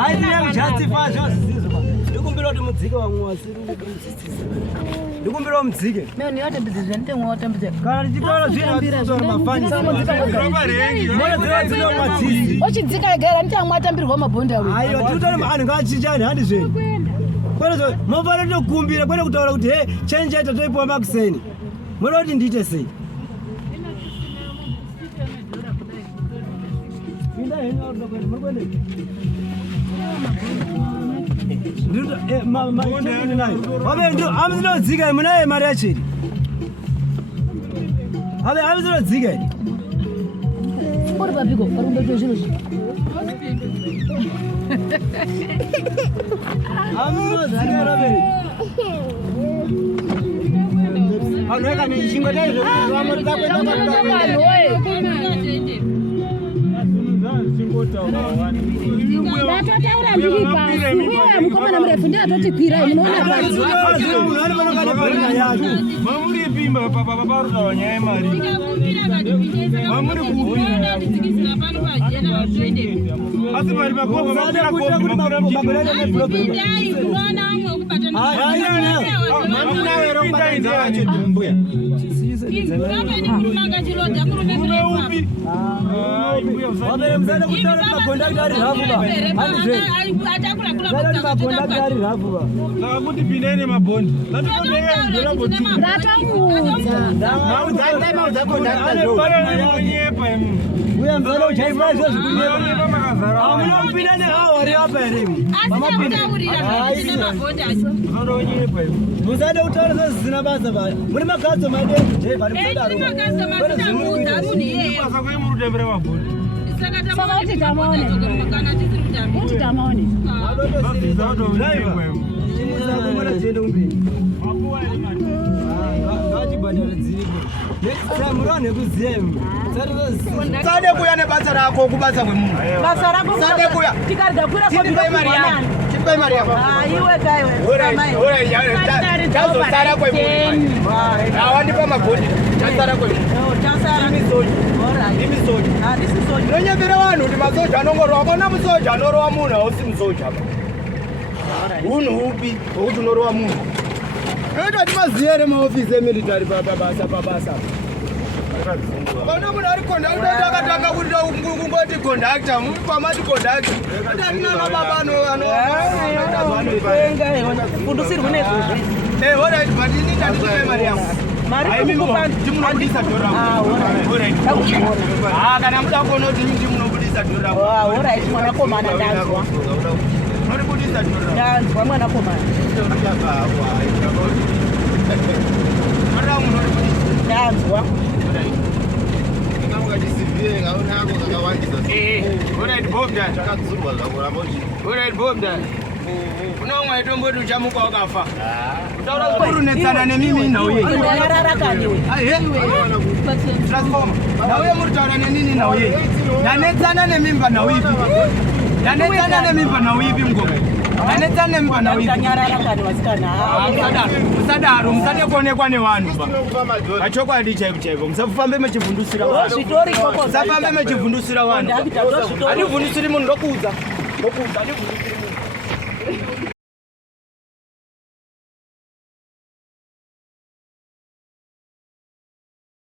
I didn't justify just you can be not mudzike wamwe ndikumbira mudzike mimi ni yote bizi zvente ngota mbize kana ndichitaura zvino mafani ochidzika egera ndichamwatambirwa mabhonda awe ayo tutori mani ngachichani handi zveni kwero mofana tokumbira kwete kutaura kuti he change yaita toipuwa makuseni moda kuti ndiite sei inda henyu autokwenda murikwende amzinodzika munaye mari yachiri ave amzinodzika uri papiko parumbeto zviro zvi amzinodzika raveri anoeka nechingotaizvo ndatotaura ndiri pasi uye mukomana murefu ndatoti kwirai munoona pasi mamuri pimba papaparuta nyaya yemari mamuri kuona asi mari makomba makura kombi makura mbuya kuti pinene mabondi musade kutaura zvezvisina basa baya muri magadzo madei murutembere mabondi saka kuti tamaone kuti tamaone tiende kumberi ngachibhadhara dziripo murani nekuziya sade kuya nebasa rako kubasa kwemunhu basa rako sade kuya tikarida kwira tipai mari yako tipai mari yako iwe kaiwe tazosara kwemunhu awandipa magondi tasara kwemunhu ndinonyembera vanhu kuti masoja anongorowa kona musoja anorowa munhu hausi musoja unhu upi hwokuti unorowa munhu noita kuti maziye remaofisi emilitary pabasa kana munhu ari kondakta akatanga kuti kungoti kondakta mukwamati kondakta kuti atinana baba fundusirwe nezvozvi alright but ini ndandikupe mari yangu timunobudisa dhora kana mutakona kuti ndimunobudisa dhora mwanakomana ndanzwa noribudisa dhora ndanzwa mwanakomana ndanzwa unomwe tomboti uchamuka wakafa utaura kurunetsana nemimi nauye nauye muri taura nenini nauye ndanetsana nemimba nauipi ndanetsana nemimba nauipi mgoma ndanetsana nemimba nauipi musadaro musade kuonekwa nevanhu pachokwadi chaiko chaiko musafambe mechivhundusira vanhu musafambe mechivhundusira vanhu handivhundusiri munhu ndokuudza handivhundusiri